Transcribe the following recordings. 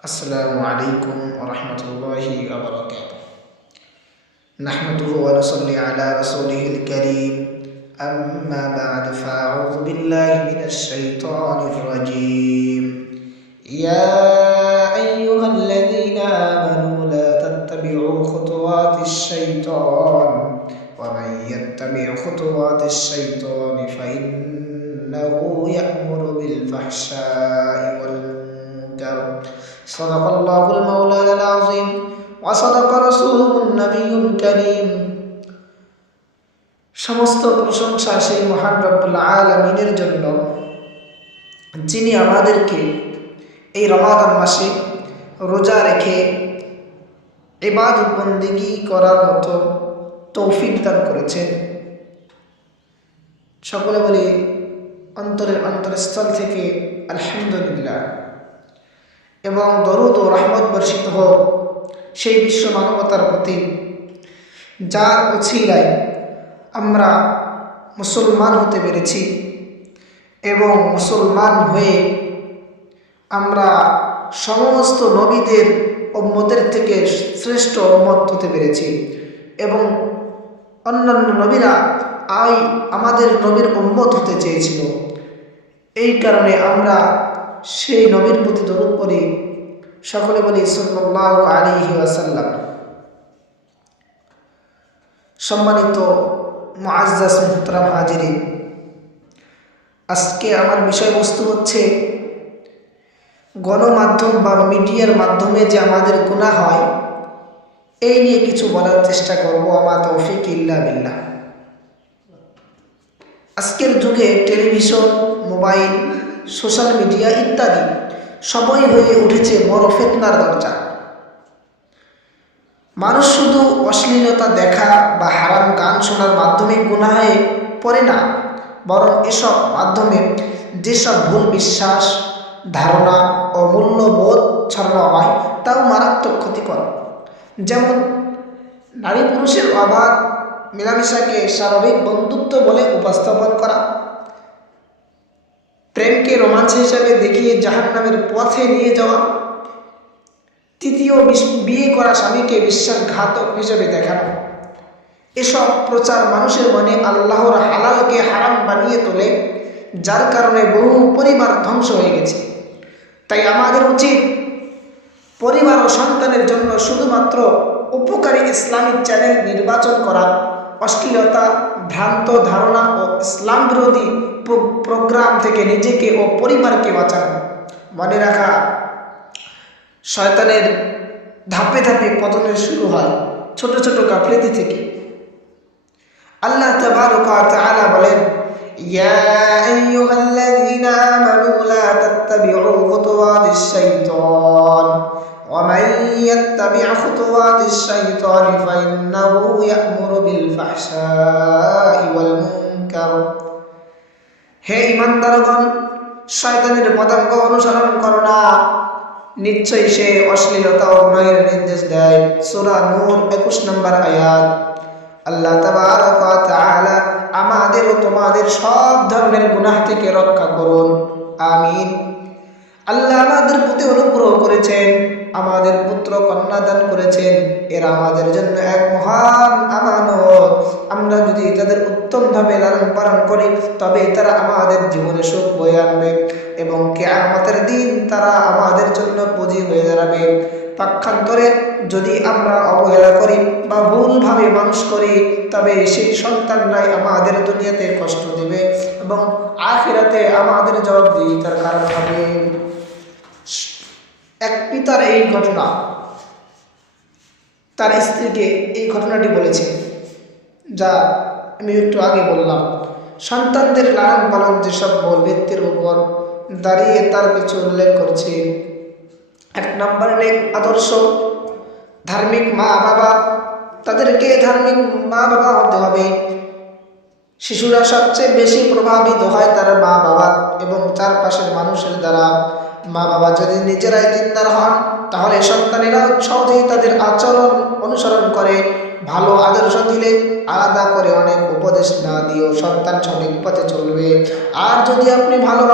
আসসালামু আলাইকুম ওয়া রাহমাতুল্লাহি ওয়া বারাকাতুহু। নাহমাদুহু ওয়া নুসাল্লি আলা রাসূলিহিল কারীম। আম্মা বা'দ ফাআউযু বিল্লাহি মিনাশ শাইতানির রাজীম। ইয়া আইয়ুহাল্লাযীনা আমানু লা তাত্তাবি'উ খুতুওয়াতিশ শাইতান ওয়া মান ইয়াত্তাবি' খুতুওয়াতিশ শাইতানি ফাইন্নাহু ইয়া'মুরু বিল ফাহশাই ওয়াল মুনকার। সাদাকাল্লাহুল মাওলানাল আযীম ওয়া সাদাকা রাসূলুহুন নবিয়্যুল কারীম। সমস্ত প্রশংসা সেই মহান রব্বুল আলামিনের জন্য, যিনি আমাদেরকে এই রমাদান মাসে রোজা রেখে ইবাদত বন্দেগী করার মতো তৌফিক দান করেছেন। সকলে বলি অন্তরের অন্তরস্থল থেকে আলহামদুলিল্লাহ, এবং দরুদ ও রহমত বর্ষিত হোক সেই বিশ্ব মানবতার প্রতি, যার উছিলায় আমরা মুসলমান হতে পেরেছি এবং মুসলমান হয়ে আমরা সমস্ত নবীদের উম্মতের থেকে শ্রেষ্ঠ উম্মত হতে পেরেছি এবং অন্যান্য নবীরা আমাদের নবীর উম্মত হতে চেয়েছিল। এই কারণে আমরা সেই নবীর প্রতি দরুদ পড়ি। সকলে বলি সাল্লাল্লাহু আলাইহি ওয়াসাল্লাম। সম্মানিত মুআজ্জাজ মুহতারাম হাজিরিন, আজকে আমার বিষয়বস্তু হচ্ছে গণমাধ্যম বা মিডিয়ার মাধ্যমে যে আমাদের গুনাহ হয়, এই নিয়ে কিছু বলার চেষ্টা করব। আমা তৌফিক ইল্লা বিল্লাহ। আজকের যুগে টেলিভিশন, মোবাইল, সোশ্যাল মিডিয়া ইত্যাদি সবই হয়ে উঠেছে বড় ফিতনার দরজা। মানুষ শুধু অশ্লীলতা দেখা বা হারাম গান শোনার মাধ্যমে গুনাহে পড়ে না, বরং এসব মাধ্যমে যেসব ভুল বিশ্বাস, ধারণা ও মূল্যবোধ ছড়ানো হয় তাও মারাত্মক ক্ষতিকর। যেমন নারী পুরুষের অবাধ মেলামেশাকে স্বাভাবিক বন্ধুত্ব বলে উপস্থাপন করা, প্রেমকে রোমাঞ্চ হিসাবে দেখিয়ে জাহান্নামের পথে নিয়ে যাওয়া, তৃতীয় বিয়ে করা স্বামীকে বিশ্বাসঘাতক হিসেবে দেখানো, এসব প্রচার মানুষের মনে আল্লাহর হালালকে হারাম বানিয়ে তোলে, যার কারণে বহু পরিবার ধ্বংস হয়ে গেছে। তাই আমাদের উচিত পরিবার ও সন্তানের জন্য শুধুমাত্র উপকারী ইসলামিক চ্যানেল নির্বাচন করা, অশ্লীলতা, ভ্রান্ত ধারণা ও ইসলাম বিরোধী প্রোগ্রাম থেকে নিজেকে ও পরিবারকে বাঁচানো। মনে রাখা, শয়তানের ধাপে ধাপে পতনের শুরু হয় ছোট ছোট গাফিলতি থেকে। আল্লাহ তাবারকা ওয়া তাআলা বলেন, ইয়া আইয়ুহাল্লাযীনা আমানু লা তাত্তাবি'উ খুতুওয়াতিশ শাইতান ওয়া মান ইয়াত্তাবি' খুতুওয়াতিশ শাইতানি ফাইন্নাহু ইয়া'মুরু বিল ফাহশাই ওয়াল মুনকার। হে ঈমানদারগণ, শয়তানের পদাঙ্ক অনুসরণ করো না, নিশ্চয়ই সে অশ্লীলতা ও গুনাহের নির্দেশ দেয়। সূরা নূর 21 নম্বর আয়াত। আল্লাহ তাবারক ওয়া তাআলা আমাদের ও তোমাদের সব ধরনের গুনাহ থেকে রক্ষা করুন, আমিন। আল্লাহ আমাদের প্রতি অনুগ্রহ করেছেন, আমাদের পুত্র কন্যা দান করেছেন। এরা আমাদের জন্য এক মহান আমানত। আমরা যদি তাদের উত্তমভাবে লালন পালন করি তবে তারা আমাদের জীবনে সুখ বয়ে আনবে এবং কিয়ামতের দিন তারা আমাদের জন্য পুঁজি হয়ে দাঁড়াবে। পক্ষান্তরে যদি আমরা অবহেলা করি বা ভুলভাবে মানুষ করি তবে সেই সন্তানরাই আমাদের দুনিয়াতে কষ্ট দেবে এবং আখিরাতে আমাদের জবাবদিহিতার কারণ হবে। এক পিতার এই ঘটনা তার স্ত্রীকে এই ঘটনাটি বলেছে, যা আমি একটু আগে বললাম। সন্তানদের লালন পালন যেসব মূল ভিত্তির উপর দাঁড়িয়ে তার কিছু উল্লেখ করছে। 1 নম্বরে নেক আদর্শ। ধার্মিক মা বাবা, তাদেরকে ধার্মিক মা বাবা হতে হবে। শিশুরা সবচেয়ে বেশি প্রভাবিত হয় তার মা বাবা এবং চারপাশের মানুষের দ্বারা। মা বাবা যদি নিজেরাই দিনদার হন তাহলে সন্তানেরা সহজেই তাদের আচরণ অনুসরণ করে ভালো আদর্শ দিলে আলাদা করে অনেক উপদেশ না দিয়েও সন্তান সঠিক পথে চলবে। আর যদি আপনি ভালো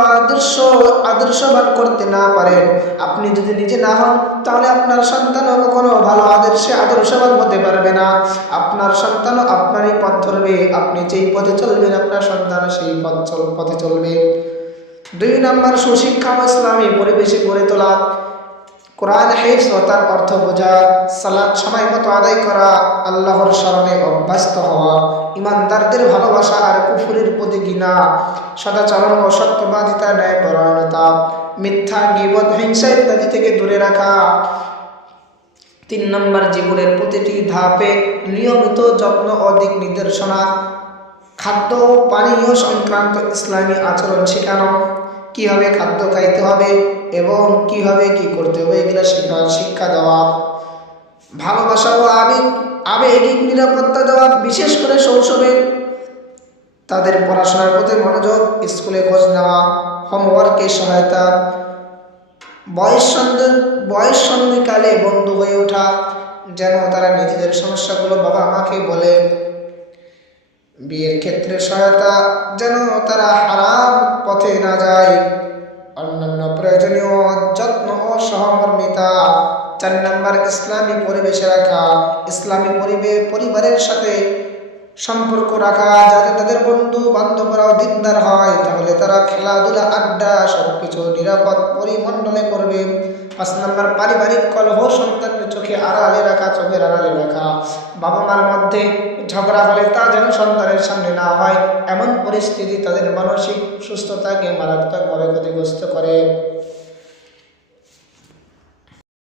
আদর্শবান করতে না পারেন, আপনি যদি নিজে না হন, তাহলে আপনার সন্তানও কখনো ভালো আদর্শবান হতে পারবে না। আপনার সন্তানও আপনারই পথ ধরবে, আপনি যেই পথে চলবেন আপনার সন্তানও সেই পথে চলবে। 2 নম্বর, সুশিক্ষা ও ইসলামী পরিবেশে গড়ে তোলা। কোরআন হিফজ ও তার অর্থ বোঝা, সালাত সময় মতো আদায় করা, আল্লাহর স্মরণে অভ্যস্ত হওয়া, ইমানদারদের ভালোবাসা আর কুফরের প্রতি ঘৃণা, সদাচরণ ও সত্যবাদিতা, ন্যায়পরায়ণতা, মিথ্যা, গীবত, হিংসা ইত্যাদি থেকে দূরে রাখা। 3 নম্বর, জীবনের প্রতিটি ধাপে নিয়মিত যত্ন ও দিক নির্দেশনা, খাদ্য ও পানীয় সংক্রান্ত ইসলামী আচরণ শেখানো, কিভাবে খাদ্য খাইতে হবে এবং কিভাবে কি করতে হবে এগুলো শিক্ষা দেওয়া। ভালোবাসা ও আবেগিক নিরাপত্তা দেওয়া, বিশেষ করে শৈশবে তাদের পড়াশোনার প্রতি মনোযোগ, স্কুলে খোঁজ নেওয়া, হোমওয়ার্কে সহায়তা, বয়স সন্ধিকালে বন্ধু হয়ে ওঠা, যেন তারা নিজেদের সমস্যাগুলো বাবা মাকে বলে। বিয়ের ক্ষেত্রে সহায়তা, যেন তারা হারাম পথে না যায়। অন্যান্য প্রয়োজনীয় যত্ন ও সহমর্মিতা। 4 নম্বর, ইসলামী পরিবেশে রাখা, ইসলামী পরিবারের সাথে সম্পর্ক রাখা, যাতে তাদের বন্ধু বান্ধবরাও দিনদার হয়, তাহলে তারা খেলাধুলা, আড্ডা সবকিছু নিরাপদ পরিমণ্ডলে করবে। 5 নম্বর, পারিবারিক কলহ সন্তানের চোখের আড়ালে রাখা। বাবা মার মধ্যে ঝগড়া হলে তা যেন সন্তানের সামনে না হয়, এমন পরিস্থিতি তাদের মানসিক সুস্থতাকে মারাত্মকভাবে ক্ষতিগ্রস্ত করে।